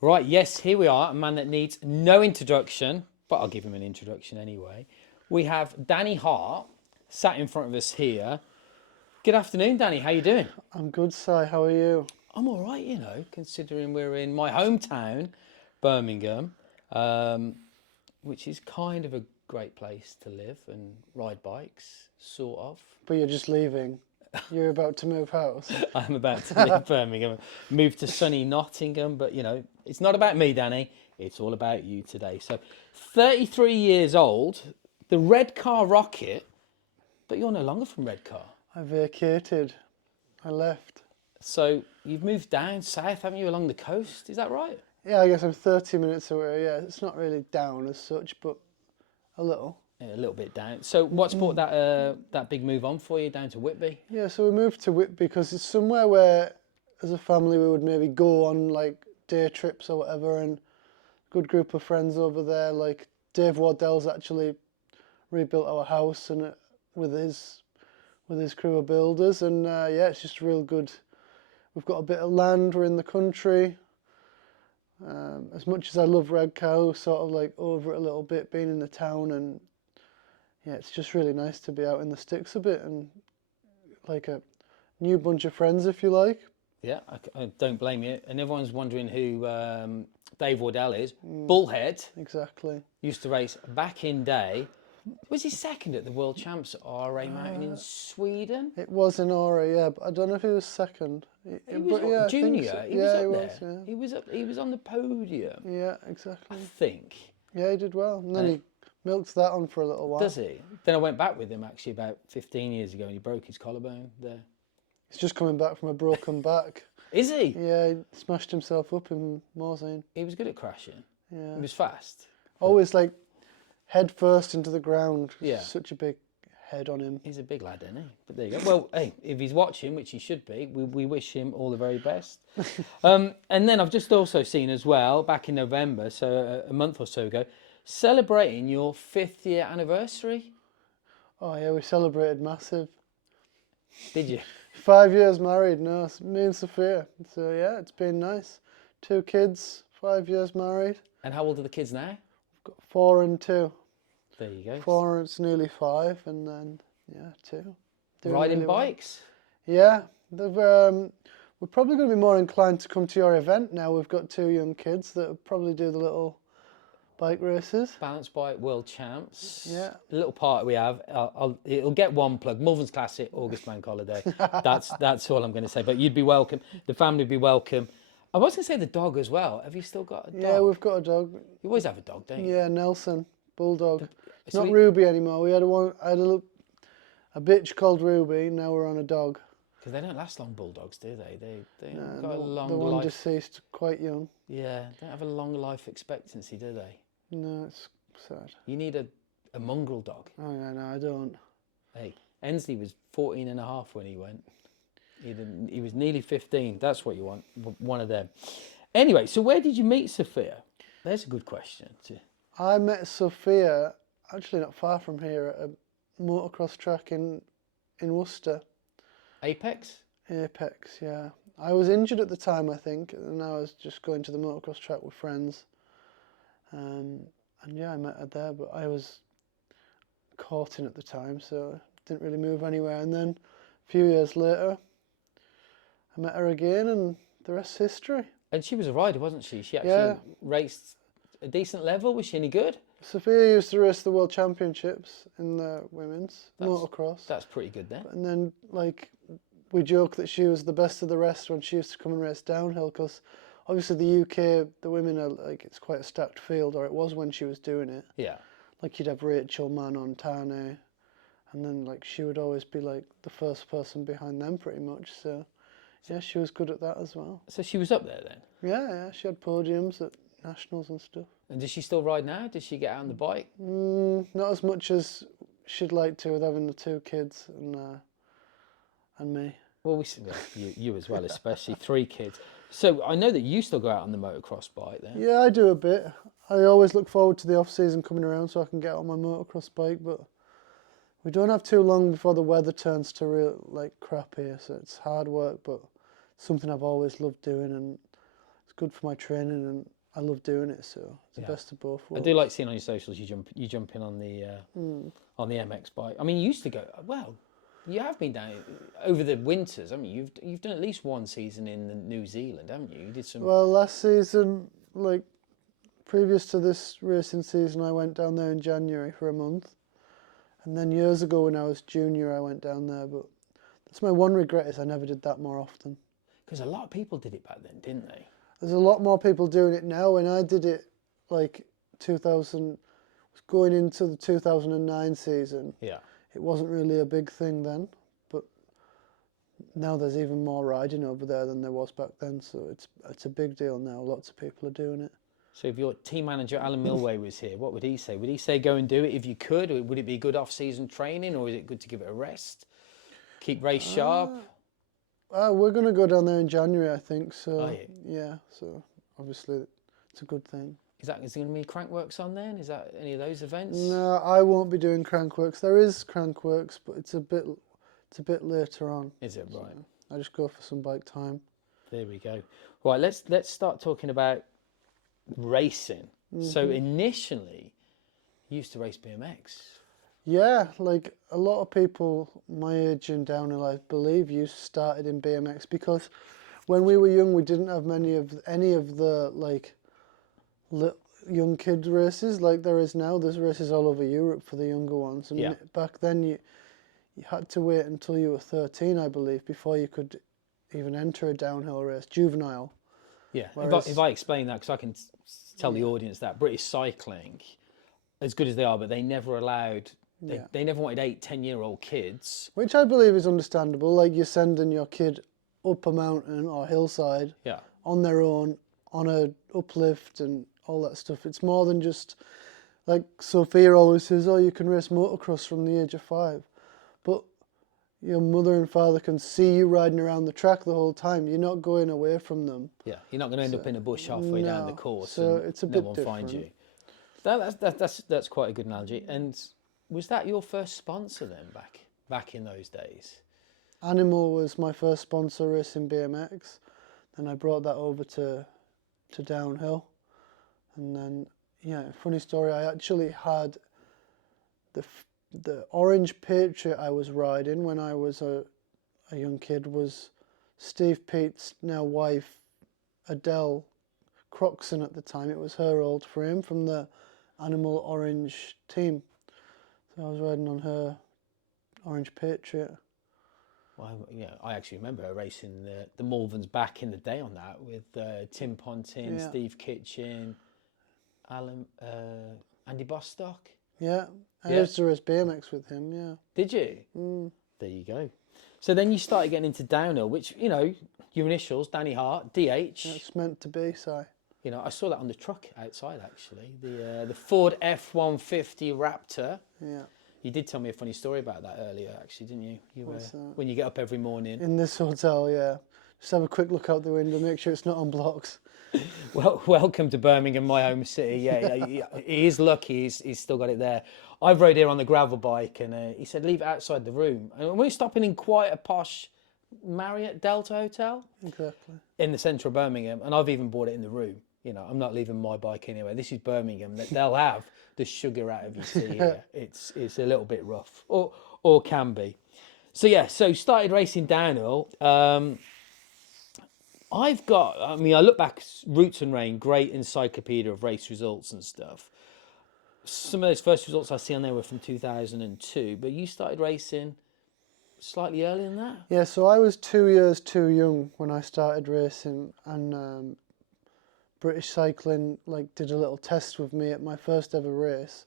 Right, yes, here we are, a man that needs no introduction, but I'll give him an introduction anyway. We have Danny Hart sat in front of us here. Good afternoon, Danny. How you doing? I'm good, Si. How are you? I'm all right, considering we're in my hometown, Birmingham, which is kind of a great place to live and ride bikes, sort of. But you're just leaving. You're about to move house. I'm about to leave Birmingham, move to sunny Nottingham, but it's not about me, Danny. It's all about you today. So, 33 years old, the Red Car Rocket, but you're no longer from Red Car. I vacated. I left. So, you've moved down south, haven't you, along the coast? Is that right? Yeah, I guess I'm 30 minutes away. Yeah, it's not really down as such, but a little. Yeah, a little bit down. So, what's brought that big move on for you down to Whitby? Yeah, so we moved to Whitby because it's somewhere where, as a family, we would maybe go on like day trips or whatever, and a good group of friends over there. Like Dave Wardell's actually rebuilt our house and with his crew of builders, and yeah, it's just real good. We've got a bit of land. We're in the country. As much as I love Red Cow, sort of like over it a little bit, being in the town, and yeah, it's just really nice to be out in the sticks a bit and like a new bunch of friends, if you like. Yeah, I don't blame you. And everyone's wondering who Dave Wardell is. Bullhead. Exactly. Used to race back in day. Was he second at the World Champs at RA Mountain in Sweden? It was in Aura, yeah, but I don't know if he was second. He was yeah, I think junior. so. He Yeah, was up he there. was, yeah. He was up. He was on the podium. Yeah, exactly. I think. Yeah, he did well. And then he milked that on for a little while. Does he? Then I went back with him actually about 15 years ago, and he broke his collarbone there. He's just coming back from a broken back. Is he? Yeah, he smashed himself up in Morzine. He was good at crashing. Yeah. He was fast. Always like head first into the ground. Yeah. Such a big head on him. He's a big lad, isn't he? But there you go. Well, hey, if he's watching, which he should be, we wish him all the very best. And then I've just also seen as well, back in November, so a month or so ago, celebrating your 5th year anniversary. Oh yeah, we celebrated massive. Did you? 5 years married, no, it's me and Sophia. So yeah, it's been nice. 2 kids, 5 years married. And how old are the kids now? Got 4 and 2. There you go. 4, it's nearly 5, and then yeah, 2. Doing Riding really well. bikes? Yeah, we're probably going to be more inclined to come to your event now. We've got 2 young kids that will probably do the little bike races. Balance Bike World Champs. Yeah. A little part we have. It'll get one plug. Mulvan's Classic, August Bank Holiday. That's all I'm going to say. But you'd be welcome. The family would be welcome. I was going to say the dog as well. Have you still got a dog? Yeah, we've got a dog. You always have a dog, don't you? Yeah, Nelson, bulldog. So Not Ruby anymore. I had a bitch called Ruby. Now we're on a dog. Because they don't last long, bulldogs, do they? They No, got a long the one life. deceased quite young. Yeah, don't have a long life expectancy, do they? No, it's sad. You need a mongrel dog. Oh yeah, no, I don't. Hey, Ensley was 14 and a half when he went. He was nearly 15. That's what you want, one of them. Anyway, so where did you meet Sophia? There's a good question. I met Sophia actually not far from here at a motocross track in Worcester. Apex? Apex, yeah. I was injured at the time, I think, and I was just going to the motocross track with friends. And yeah, I met her there, but I was courting at the time, so didn't really move anywhere. And then a few years later, I met her again, and the rest's history. And she was a rider, wasn't she? She actually raced a decent level. Was she any good? Sophia used to race the World Championships in the women's motocross. That's pretty good then. And then, like, we joke that she was the best of the rest when she used to come and race downhill, because obviously the UK, the women are like, it's quite a stacked field, or it was when she was doing it. Yeah. Like you'd have Rachel, Manon, Tane, and then like she would always be like the first person behind them pretty much. So yeah, she was good at that as well. So she was up there then? Yeah, she had podiums at nationals and stuff. And does she still ride now? Does she get out on the bike? Not as much as she'd like to with having the 2 kids and me. Well, you as well, especially 3 kids. So I know that you still go out on the motocross bike then. Yeah, I do a bit. I always look forward to the off season coming around so I can get on my motocross bike, but we don't have too long before the weather turns to real like crap here, so it's hard work, but something I've always loved doing, and it's good for my training, and I love doing it. So it's the Yeah. best of both I worlds. do like seeing on your socials you jump in on the MX bike. I mean, you used to go well. You have been down over the winters. I mean, you've done at least one season in New Zealand, haven't you? You did some. Well, last season, like previous to this racing season, I went down there in January for a month, and then years ago when I was junior, I went down there. But that's my one regret, is I never did that more often. Because a lot of people did it back then, didn't they? There's a lot more people doing it now. When I did it, like 2000, going into the 2009 season, Yeah. it wasn't really a big thing then. But now there's even more riding over there than there was back then. So it's a big deal now. Lots of people are doing it. So if your team manager Alan Milway was here, what would he say? Would he say go and do it if you could? Or would it be good off-season training, or is it good to give it a rest? Keep race sharp? We're going to go down there in January, I think. So Are you? yeah, so obviously it's a good thing. Is there going to be Crankworks on then? Is that any of those events? No, I won't be doing Crankworks. There is Crankworks, but it's a bit later on. Is it right? So I just go for some bike time. There we go. Right, let's start talking about racing. So initially, you used to race BMX. Yeah, like a lot of people my age and downhill, I believe, started in BMX because when we were young, we didn't have any of the like young kid races like there is now. There's races all over Europe for the younger ones, and back then you had to wait until you were 13, I believe, before you could even enter a downhill race, juvenile. Yeah, Whereas, if I explain that, because I can tell the audience that British cycling, as good as they are, but they never allowed, they never wanted 8-10-year-old kids. which I believe is understandable. Like you're sending your kid up a mountain or hillside on their own, on a uplift and all that stuff. It's more than just, like Sophia always says, oh, you can race motocross from the age of 5. But your mother and father can see you riding around the track the whole time. You're not going away from them. Yeah, you're not going to end up in a bush halfway down the course, so and it's a no bit one different. finds you. That's quite a good analogy. And was that your first sponsor then, back in those days? Animal was my first sponsor racing BMX. Then I brought that over to downhill, and then funny story. I actually had the orange Patriot I was riding when I was a young kid was Steve Pete's now wife, Adele Croxon at the time. It was her old frame from the Animal Orange team. So I was riding on her orange Patriot. Well, I actually remember her racing the Malverns back in the day on that with Tim Pontin, Steve Kitchen, Alan, Andy Bostock. Yeah, I used to race BMX with him, yeah. Did you? There you go. So then you started getting into downhill, which, your initials, Danny Hart, DH. It's meant to be, Si. I saw that on the truck outside, actually. The Ford F-150 Raptor. Yeah. You did tell me a funny story about that earlier, actually, didn't you? When you get up every morning. In this hotel, yeah. Just have a quick look out the window, make sure it's not on blocks. Well, welcome to Birmingham, my home city. Yeah, he is lucky he's still got it there. I rode here on the gravel bike, and he said leave it outside the room. And we're stopping in quite a posh Marriott Delta hotel. Exactly. In the centre of Birmingham, and I've even bought it in the room. I'm not leaving my bike anywhere. This is Birmingham. They'll have the sugar out of your tea here. It's a little bit rough, or can be. So started racing downhill. I look back, Roots and Rain, great encyclopedia of race results and stuff. Some of those first results I see on there were from 2002, but you started racing slightly earlier than that? Yeah, so I was 2 years too young when I started racing, and British Cycling did a little test with me at my first ever race.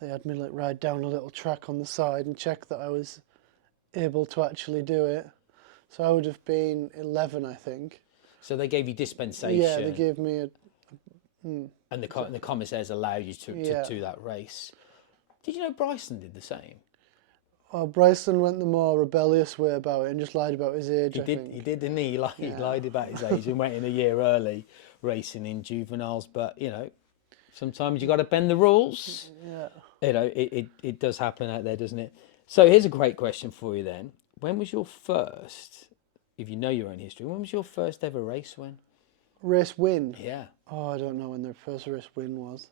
They had me ride down a little track on the side and check that I was able to actually do it. So I would have been 11, I think. So they gave you dispensation. Yeah, they gave me and the commissaires allowed you to do that race. Did you know Bryson did the same? Well, Bryson went the more rebellious way about it and just lied about his age. He did, didn't he? He lied about his age and went in a year early racing in juveniles. But sometimes you got to bend the rules. Yeah. It does happen out there, doesn't it? So here's a great question for you then. When was your first, if you know your own history, when was your first ever race? When? Race win? Yeah. Oh, I don't know when the first race win was.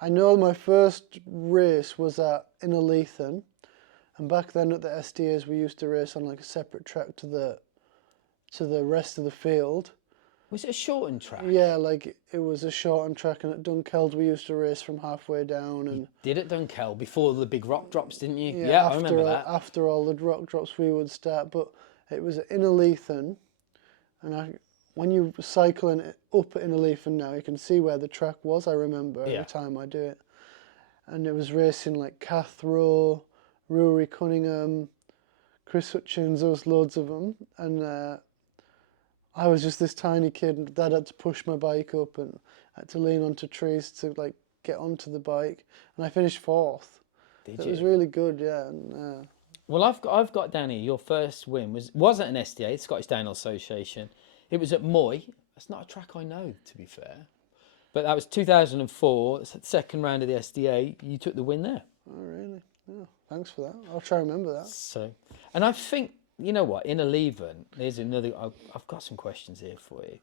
I know my first race was at Innerleithen, and back then at the SDAs we used to race on like a separate track to the rest of the field. Was it a shortened track? Yeah, like it was a shortened track, and at Dunkeld we used to race from halfway down. And Did at Dunkeld before the big rock drops, didn't you? yeah, I remember that. After all the rock drops, we would start. But it was at Innerleithen, and when you cycling up at Innerleithen now, you can see where the track was. I remember every time I do it, and it was racing like Cathro, Rory Cunningham, Chris Hutchins. There was loads of them, and I was just this tiny kid, and Dad had to push my bike up, and I had to lean onto trees to like get onto the bike, and I finished 4th. Did It you? was really good, yeah. And, Well, I've got down here. Your first win wasn't an SDA, the Scottish Downhill Association. It was at Moy. That's not a track I know, to be fair. But that was 2004. It's the second round of the SDA. You took the win there. oh, really? Yeah, thanks for that. I'll try and remember that. So, and I think, you know what, in Leven, there's another, I've got some questions here for you.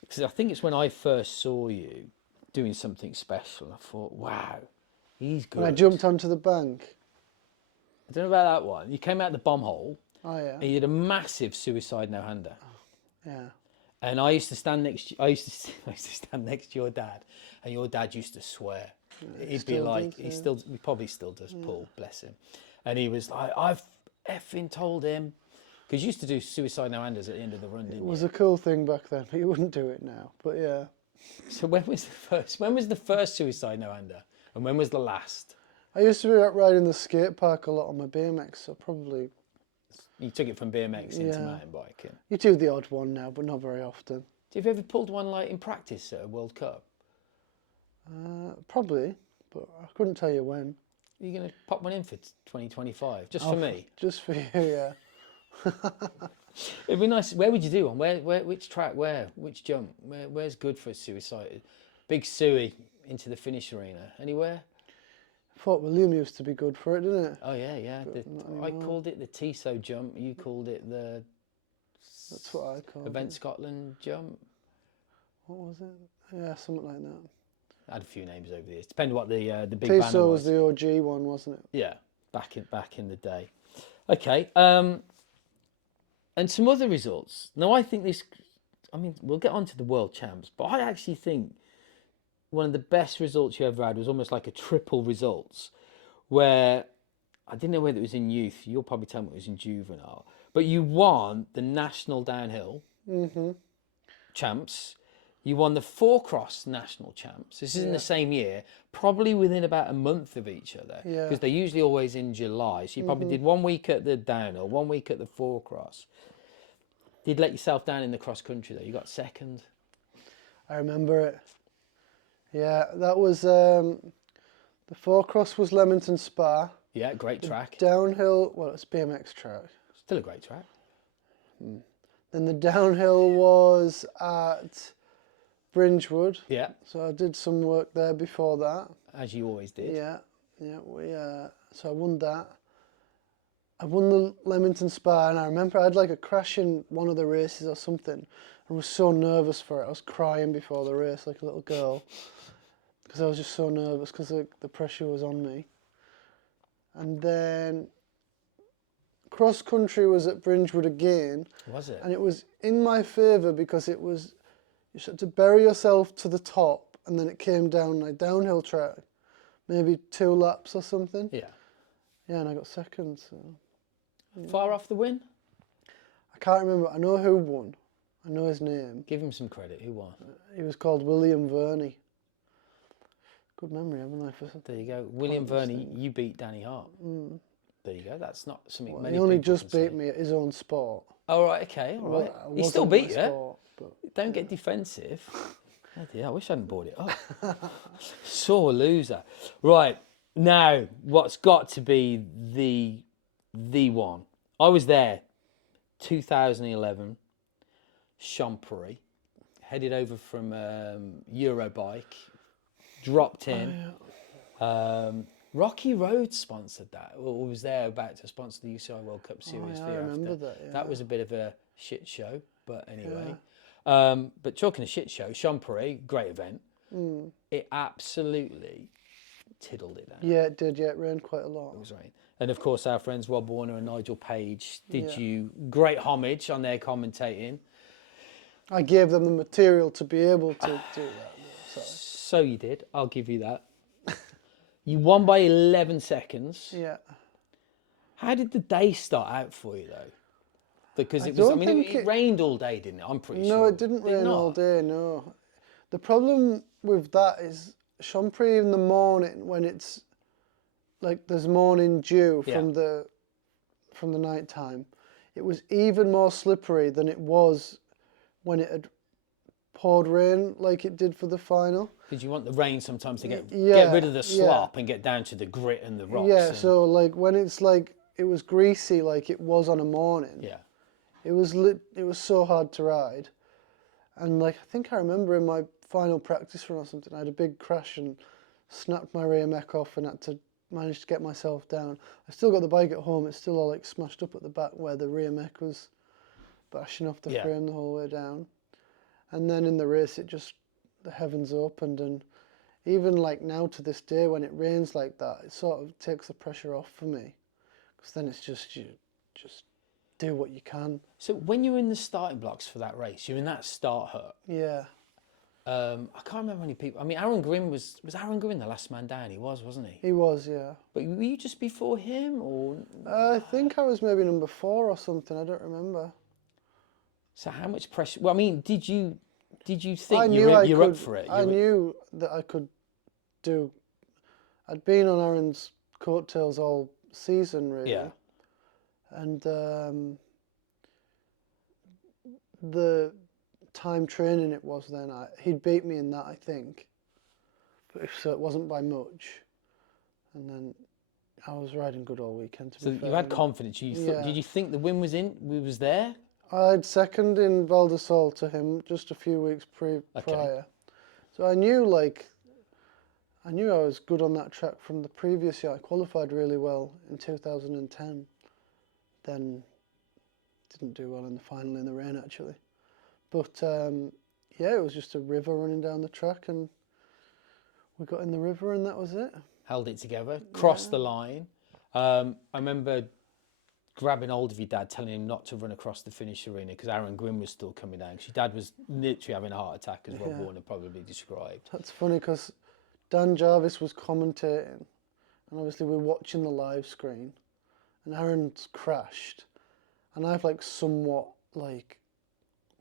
Because I think it's when I first saw you doing something special, I thought, wow, he's good. When I jumped onto the bank. I don't know about that one. You came out the bomb hole, Oh, yeah. and you did a massive suicide no-hander. Yeah. And I used to stand next, I used to stand next to your dad, and your dad used to swear. He'd be still like, does, yeah. he probably still does, Paul, bless him. And he was like, I've effing told him. Because you used to do suicide no-handers at the end of the run, didn't It you? was a cool thing back then, but you wouldn't do it now. But yeah. So when was the first suicide no-hander? And when was the last? I used to be out riding the skate park a lot on my BMX, so probably... You took it from BMX into Yeah. mountain biking. You do the odd one now, but not very often. Have you ever pulled one like in practice at a World Cup? Probably, but I couldn't tell you when. Are you going to pop one in for 2025? Just for me? Just for you, yeah. It'd be nice. Where would you do one? Which track? Which jump? Where's good for a suicide? Big Suey into the finish arena. Anywhere? Fort William used to be good for it, didn't it? Oh yeah. I called it the TISO jump. You called it the That's what I called Event it. Scotland jump. What was it? Yeah, something like that. I had a few names over the years. Depending what the big banner TISO was. was the OG one, wasn't it? Yeah, back in the day. Okay. And some other results. Now I think this. I mean, we'll get on to the world champs, but I actually think one of the best results you ever had was almost like a triple results, where I didn't know whether it was in youth. You'll probably tell me it was in juvenile, but you won the national downhill champs. You won the 4-cross national champs. This is in the same year, probably within about a month of each other, Yeah. because they're usually always in July. So you probably did 1 week at the downhill, 1 week at the 4-cross. Did let yourself down in the cross country though. You got second. I remember it. Yeah, that was the 4-cross was Leamington Spa. Yeah, great track. Downhill, well, it's BMX track. Still a great track. Then the downhill was at Bridgewood. Yeah, So I did some work there before that. as you always did. Yeah. So I won that. I won the Leamington Spa, and I remember I had like a crash in one of the races or something. I was so nervous for it. I was crying before the race like a little girl because I was just so nervous because the pressure was on me. And then cross country was at Bridgewood again, Was it? and it was in my favour because it was, you had to bury yourself to the top, and then it came down like downhill track, maybe 2 laps or something. Yeah. Yeah, and I got second. So Far off the win? I can't remember. I know who won. I know his name. Give him some credit. Who won? He was called William Verney. Good memory, haven't I? For There you go. William pointless Verney, things. you beat Danny Hart. There you go. That's not something many he only people just can beat say. me at his own sport. Oh, right, okay, all right. Well, it He still wasn't beat my you. sport, but Don't get defensive. Oh dear, I wish I hadn't brought it up. Sore loser. Right, now, what's got to be the one? I was there, 2011, Champery, headed over from Eurobike, dropped in. Rocky Road sponsored that, or was there about to sponsor the UCI World Cup Series yeah, the I year remember after. that, yeah. That was a bit of a shit show, but anyway. But talking a shit show, Champery, great event. It absolutely tiddled it down. Yeah, it did. Yeah, it rained quite a lot. It was rain. And of course, our friends Rob Warner and Nigel Page did Yeah. you great homage on their commentating. I gave them the material to be able to do that. So you did. I'll give you that. You won by 11 seconds. Yeah. How did the day start out for you, though? Because it rained all day, didn't it? I'm pretty sure. No, it didn't rain all day, no. The problem with that is Champery in the morning, when it's like there's morning dew from the night time, it was even more slippery than it was when it had poured rain like it did for the final. Because you want the rain sometimes to get rid of the slop and get down to the grit and the rocks. Yeah, so like when it's like it was greasy like it was on a morning. Yeah. It was so hard to ride. And like I think I remember in my final practice run or something, I had a big crash and snapped my rear mech off and had to manage to get myself down. I still got the bike at home, it's still all like smashed up at the back where the rear mech was bashing off the frame the whole way down. And then in the race the heavens opened, and even like now to this day when it rains like that, it sort of takes the pressure off for me. Because then it's just, you just do what you can. So when you were in the starting blocks for that race, you're in that start hut. Yeah. I can't remember any people. I mean, Aaron Gwynn was Aaron Gwynn the last man down? He was, wasn't he? He was, yeah. But were you just before him, or? I think I was maybe number 4 or something. I don't remember. So how much pressure? Well, I mean, did you think you're up for it? I knew that I could do. I'd been on Aaron's coattails all season, really. Yeah. And the time training it was then, he'd beat me in that, I think. But so it wasn't by much. And then I was riding good all weekend. So you had confidence. Did you think the win was in? We was there? I had second in Val de Sol to him just a few weeks prior. So I knew I was good on that track from the previous year. I qualified really well in 2010. Then didn't do well in the final in the rain actually. But it was just a river running down the track, and we got in the river and that was it. Held it together, crossed the line. I remember grabbing hold of your dad, telling him not to run across the finish arena because Aaron Gwynn was still coming down. Because your dad was literally having a heart attack, as Rob Warner probably described. That's funny because Dan Jarvis was commentating, and obviously we're watching the live screen, and Aaron's crashed, and I've somewhat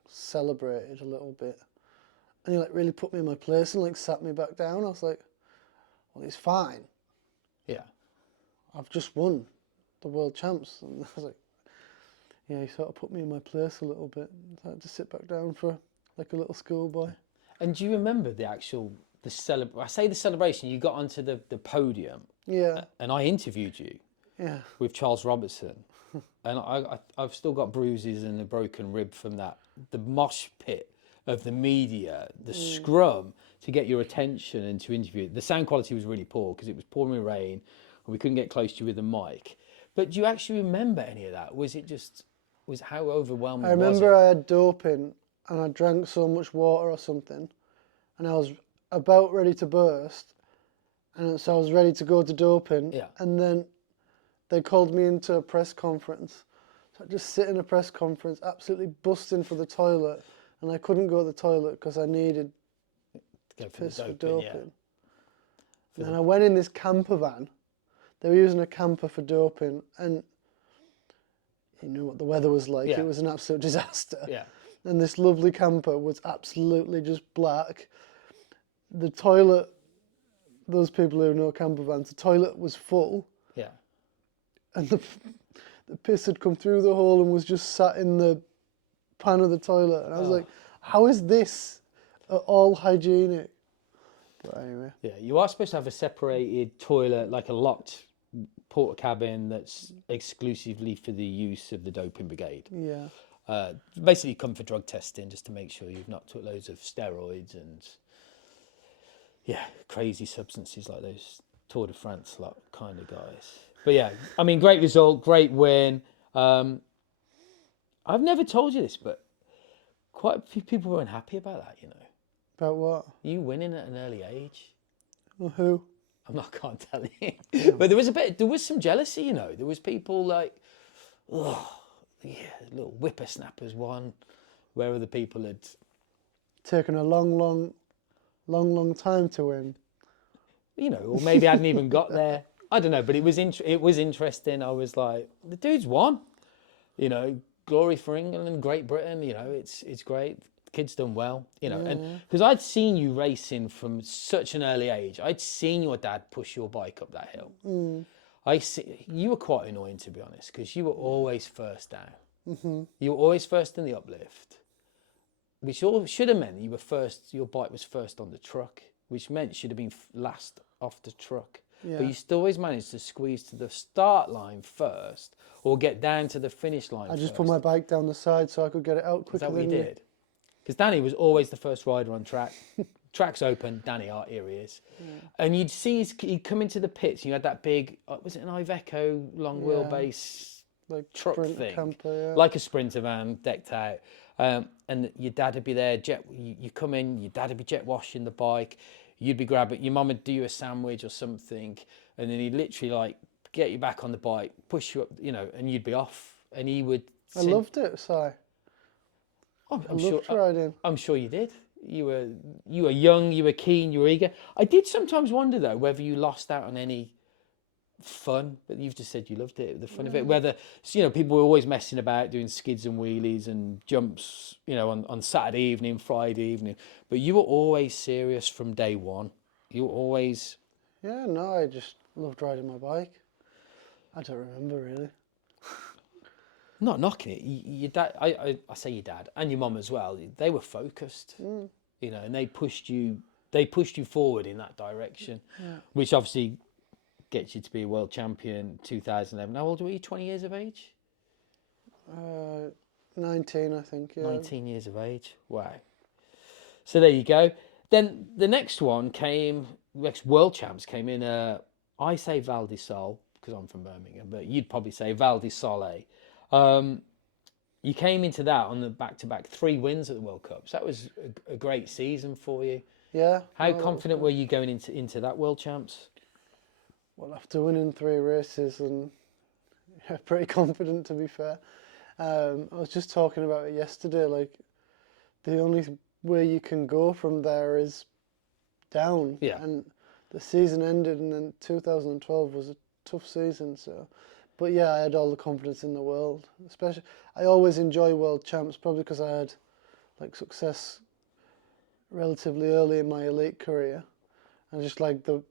celebrated a little bit, and he really put me in my place and sat me back down. I was like, well, he's fine. Yeah. I've just won the world champs. And I was like, he sort of put me in my place a little bit. I had to sit back down for a little schoolboy. And do you remember the celebration? You got onto the podium. Yeah. And I interviewed you. Yeah. With Charles Robertson. And I've still got bruises and a broken rib from that. The mosh pit of the media, the scrum to get your attention and to interview. The sound quality was really poor because it was pouring rain and we couldn't get close to you with the mic. But do you actually remember any of that? Was how overwhelming was it? I remember I had doping and I drank so much water or something and I was about ready to burst, and so I was ready to go to doping, and then they called me into a press conference. So I just sit in a press conference, absolutely busting for the toilet, and I couldn't go to the toilet because I needed to piss for doping. And then I went in this camper van. They were using a camper for doping, and you knew what the weather was like. It was an absolute disaster. Yeah. And this lovely camper was absolutely just black. The toilet, those people who know camper vans, the toilet was full. Yeah. And the piss had come through the hole and was just sat in the pan of the toilet. And I was like, how is this at all hygienic? But anyway. Yeah, you are supposed to have a separated toilet, like a locked porta cabin that's exclusively for the use of the doping brigade. Yeah. Basically come for drug testing just to make sure you've not took loads of steroids and crazy substances like those Tour de France kind of guys. But yeah, I mean, great result, great win. I've never told you this, but quite a few people weren't happy about that, you know. About what? You winning at an early age. Well, who? Can't tell you. But there was some jealousy, you know. There was people like, oh, yeah, little whippersnappers won, where other people had Taken a long time to win. you know, or maybe hadn't even got there. I don't know, but it was interesting. I was like, the dude's won, you know, glory for England, Great Britain. You know, it's great. The kid's done well, you know, and because I'd seen you racing from such an early age, I'd seen your dad push your bike up that hill. You were quite annoying, to be honest, because you were always first down. You were always first in the uplift, which all should have meant you were first. Your bike was first on the truck, which meant you should have been last off the truck. Yeah. But you still always managed to squeeze to the start line first, or get down to the finish line. I just first. put my bike down the side so I could get it out quicker. Is that what you than did? Because Danny was always the first rider on track. Track's open, Danny Hart, here he is. And you'd see he'd come into the pits, and you had that big, was it an Iveco long wheelbase like truck Sprinter thing? camper, Like a Sprinter van, decked out. And your dad would be there, you come in, your dad would be jet washing the bike, you'd be grabbing, your mum would do you a sandwich or something, and then he'd literally like get you back on the bike, push you up, you know, and you'd be off. And he would... I loved it, Si. I loved riding. I'm sure you did. You were young, you were keen, you were eager. I did sometimes wonder though whether you lost out on any fun, but you've just said you loved it, the fun of it. Whether, you know, people were always messing about doing skids and wheelies and jumps, you know, on Saturday evening, Friday evening, but you were always serious from day one. You were always... Yeah, no, I just loved riding my bike. I don't remember really. Not knocking it. Your dad, I say your dad and your mum as well. They were focused, you know, and they pushed you forward in that direction, which obviously gets you to be a world champion 2011. How old were you? 20 years of age? 19, I think. Yeah. 19 years of age. Wow. So there you go. Then the next one came. Next world champs came in. I say Val di Sole because I'm from Birmingham, but you'd probably say Val di Sole. You came into that on the back-to-back 3 wins at the World Cups. That was a great season for you. Yeah. How confident were you going into that World Champs? Well, after winning 3 races, and yeah, pretty confident to be fair. I was just talking about it yesterday. Like, the only way you can go from there is down. Yeah. And the season ended, and then 2012 was a tough season. So. But yeah, I had all the confidence in the world. Especially, I always enjoy world champs, probably because I had like success relatively early in my elite career. I just like the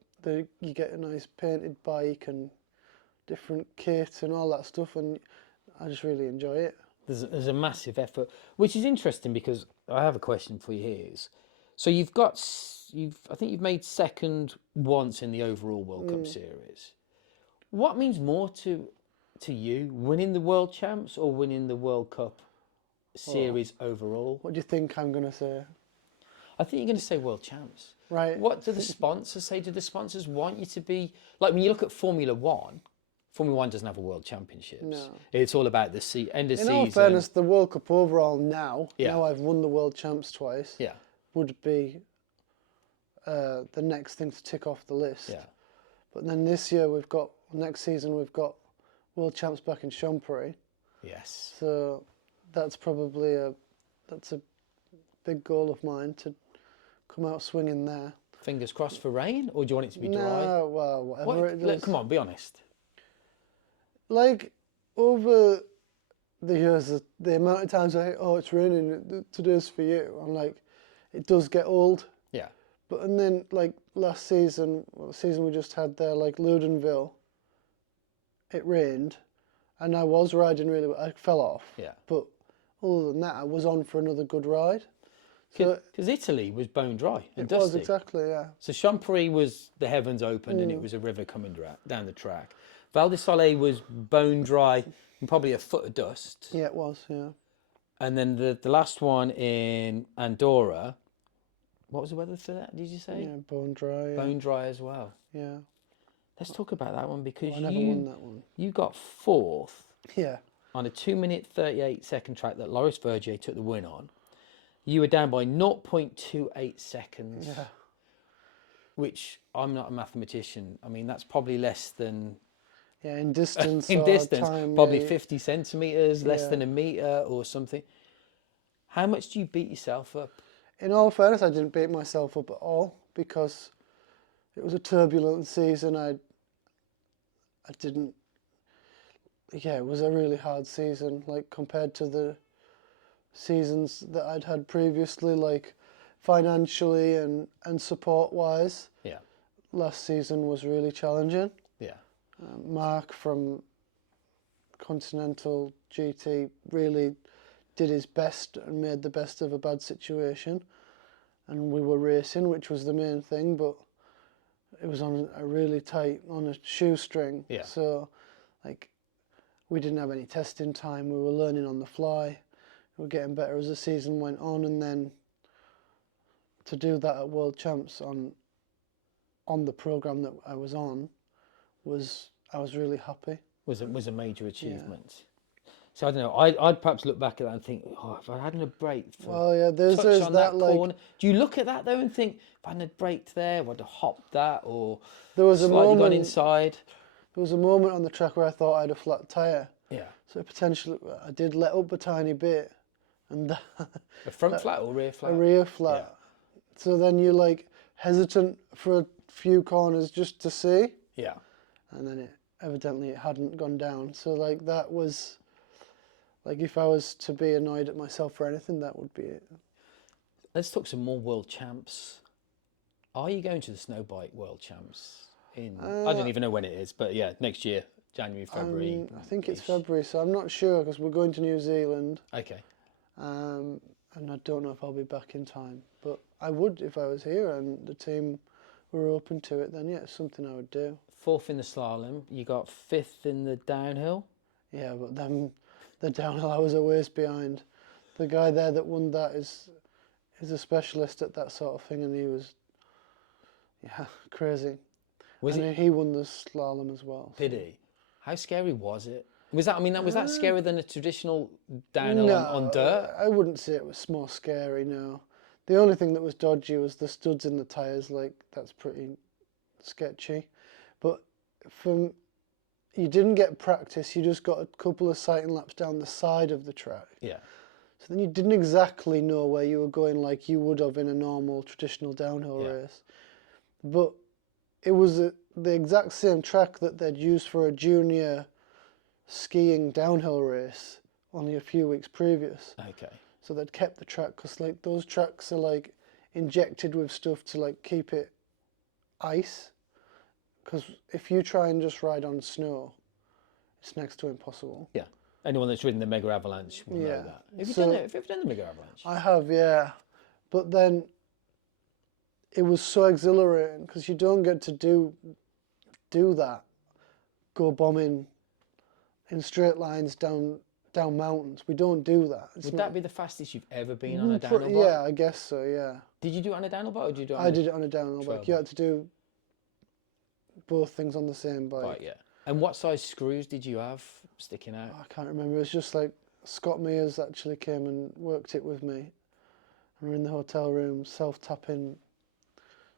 you get a nice painted bike and different kit and all that stuff, and I just really enjoy it. There's a massive effort, which is interesting because I have a question for you here. So I think you've made second once in the overall World Cup series. What means more to you, winning the World Champs or winning the World Cup series overall? What do you think I'm going to say? I think you're going to say World Champs. Right. What do the sponsors say? Do the sponsors want you to be... Like, when you look at Formula One doesn't have a World Championships. No. It's all about the end of season. In all fairness, the World Cup overall now I've won the World Champs twice, would be the next thing to tick off the list. Yeah. But then this year next season we've got World Champs back in Champéry. Yes. So that's probably a big goal of mine, to come out swinging there. Fingers crossed for rain, or do you want it to be dry? No, well, whatever it is. Come on, be honest. Like, over the years, the amount of times I think, oh, it's raining, today's for you, I'm like, it does get old. Yeah. But, and then, like, last season, the season we just had there, like, Ludenville, it rained, and I was riding really well. I fell off. Yeah. But other than that, I was on for another good ride. Because Italy was bone dry and dusty. It was, exactly, yeah. So Champéry was the heavens opened and it was a river coming down the track. Val di Sole was bone dry and probably a foot of dust. Yeah, it was, yeah. And then the last one in Andorra, what was the weather for that, did you say? Yeah, bone dry. Bone dry as well. Yeah. Let's talk about that one, because I never won that one. You got 4th. Yeah. On a 2 minute 38 second track that Loris Vergier took the win on. You were down by 0.28 seconds, Yeah. which I'm not a mathematician. I mean, that's probably less than, Yeah, in distance in or distance, time. probably Yeah, 50 centimetres, less yeah. than a metre or something. How much do you beat yourself up? In all fairness, I didn't beat myself up at all because it was a turbulent season. I didn't. Yeah, it was a really hard season, like compared to the seasons that I'd had previously, like financially and support wise. Yeah, Last season was really challenging. yeah, Mark from Continental GT really did his best and made the best of a bad situation. And we were racing, which was the main thing, but it was on a really tight, on a shoestring. yeah. So, like, we didn't have any testing time. We were learning on the fly. We were getting better as the season went on, and then to do that at World Champs on the program that I was on I was really happy. Was a major achievement. So I don't know. I'd perhaps look back at that and think, oh, if I hadn't have braked for Well, yeah, there's touch on that like corner. Do you look at that though and think, if I hadn't have braked there, I'd have hopped that or there was a slightly gone moment. inside? There was a moment on the track where I thought I had a flat tire. Yeah. So potentially I did let up a tiny bit, and A front flat or rear flat? a rear flat. So then you're like hesitant for a few corners just to see, Yeah. and then it hadn't gone down. So like that was, like if I was to be annoyed at myself for anything, that would be it. Let's talk some more world champs. Are you going to the snow bike world champs in? I don't even know when it is, but yeah, next year, January, February. I think it's February, so I'm not sure because we're going to New Zealand. Okay. And I don't know if I'll be back in time, but I would if I was here and the team were open to it. Then yeah, it's something I would do. 4th in the slalom. You got 5th in the downhill. Yeah, but then the downhill I was a ways behind. The guy there that won that is a specialist at that sort of thing, and he was crazy. He won the slalom as well. Did he? How scary was it? Was that? I mean, was that scarier than a traditional downhill No, on dirt? I wouldn't say it was more scary. No, the only thing that was dodgy was the studs in the tires. Like that's pretty sketchy. But you didn't get practice. You just got a couple of sighting laps down the side of the track. Yeah. So then you didn't exactly know where you were going like you would have in a normal traditional downhill race. But it was the exact same track that they'd used for a junior skiing downhill race only a few weeks previous. Okay. So they'd kept the track because like those tracks are like injected with stuff to like keep it ice. Because if you try and just ride on snow, it's next to impossible. Yeah. Anyone that's ridden the Mega Avalanche will know that. Have you ever done the Mega Avalanche? I have, yeah. But then it was so exhilarating because you don't get to do that. Go bombing in straight lines down mountains. We don't do that. Would that be the fastest you've ever been on a downhill bike? Yeah, I guess so, yeah. Did you do it on a downhill bike or did you do it on I did it on a downhill trail bike. You had to do both things on the same bike. Right, yeah. And what size screws did you have sticking out? I can't remember. It was just like Scott Mears actually came and worked it with me. And we're in the hotel room self-tapping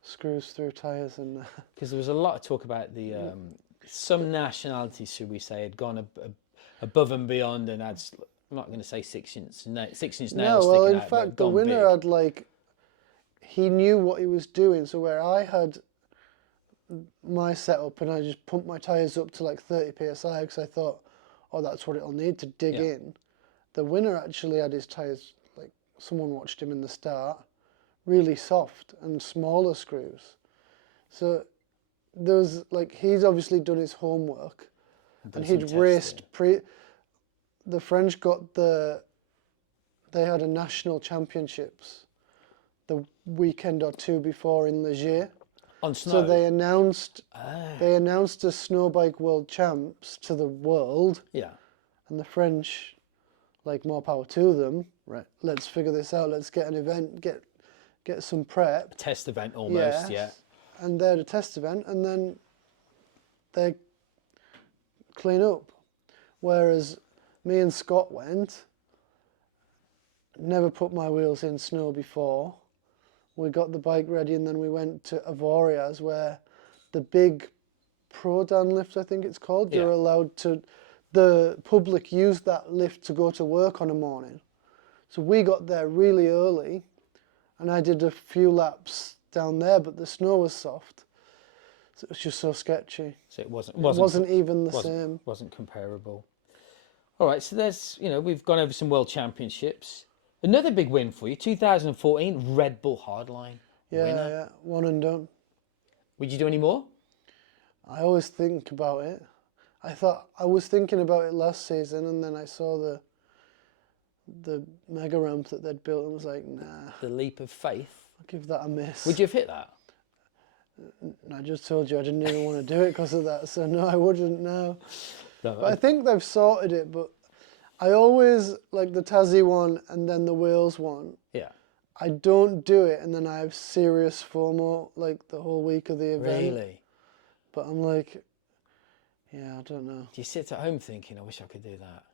screws through tyres. And because there was a lot of talk about the some nationalities, should we say, had gone above and beyond and had, I'm not going to say 6-inch nails sticking out. No, well, in fact, the winner had like, he knew what he was doing. So where I had my setup and I just pumped my tyres up to like 30 psi because I thought, oh, that's what it'll need to dig in. The winner actually had his tyres, like someone watched him in the start, really soft and smaller screws. So there's like, he's obviously done his homework and he'd raced the French they had a national championships the weekend or two before in Ligier. On snow. So they announced a snow bike world champs to the world. Yeah. And the French, like, more power to them. Right. Let's figure this out. Let's get an event. Get some prep. A test event almost. Yeah. And they had a test event, and then they clean up. Whereas me and Scott went. never put my wheels in snow before. We got the bike ready and then we went to Avoriaz where the big Paton lift, I think it's called, you're allowed to, the public use that lift to go to work on a morning. So we got there really early and I did a few laps down there, but the snow was soft. So it was just so sketchy. So it wasn't even the same. Wasn't comparable. All right, so there's, we've gone over some world championships. Another big win for you, 2014 Red Bull Hardline winner. Yeah, one and done. Would you do any more? I always think about it. I was thinking about it last season, and then I saw the mega ramp that they'd built and was like, nah. The leap of faith. I'll give that a miss. Would you have hit that? I just told you I didn't even want to do it because of that, so no, I wouldn't now. No, But I think they've sorted it, but I always like the Tassie one and then the Wales one. Yeah. I don't do it and then I have serious FOMO like the whole week of the event. Really? But I'm like, yeah, I don't know. Do you sit at home thinking, I wish I could do that?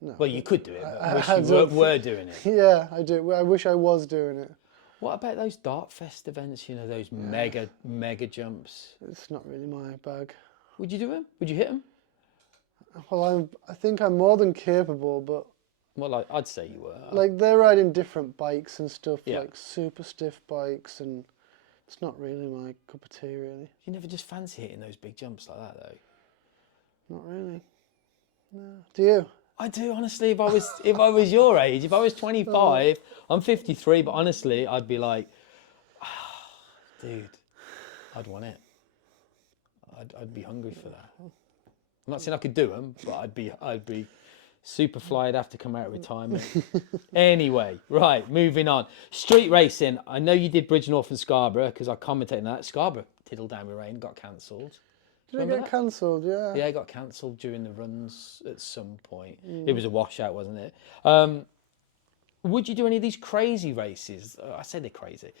No. Well, you could do it, but I wish I you were doing it. Yeah, I do. I wish I was doing it. What about those Dart Fest events, those mega jumps? It's not really my bag. Would you do them? Would you hit them? Well, I think I'm more than capable, but... Well, I'd say you were. Like, they're riding different bikes and stuff, Yeah. like super stiff bikes, and it's not really my cup of tea, really. You never just fancy hitting those big jumps like that, though? Not really. No. Do you? I do, honestly. If I was your age, if I was 25, I'm 53, but honestly, I'd be like, dude, I'd want it. I'd be hungry for that. I'm not saying I could do them, but I'd be super fly. I'd have to come out of retirement. Anyway, right, moving on. Street racing. I know you did Bridgnorth and Scarborough because I commentated on that. Scarborough, tiddled down with rain, got cancelled. Did it get cancelled? Yeah. Yeah, it got cancelled during the runs at some point. It was a washout, wasn't it? Would you do any of these crazy races? I say they're crazy.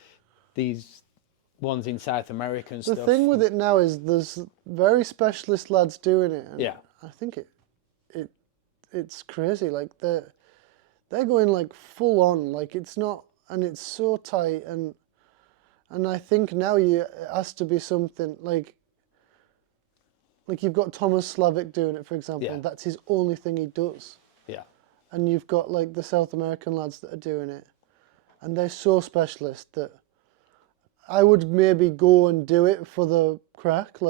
These ones in South America and stuff. The thing with it now is there's very specialist lads doing it. And Yeah. I think it's crazy. Like they're going like full on. Like it's not, and it's so tight. And I think now it has to be something like you've got Thomas Slavic doing it, for example. Yeah. And that's his only thing he does. Yeah. And you've got like the South American lads that are doing it, and they're so specialist that I would maybe go and do it for the crack. Like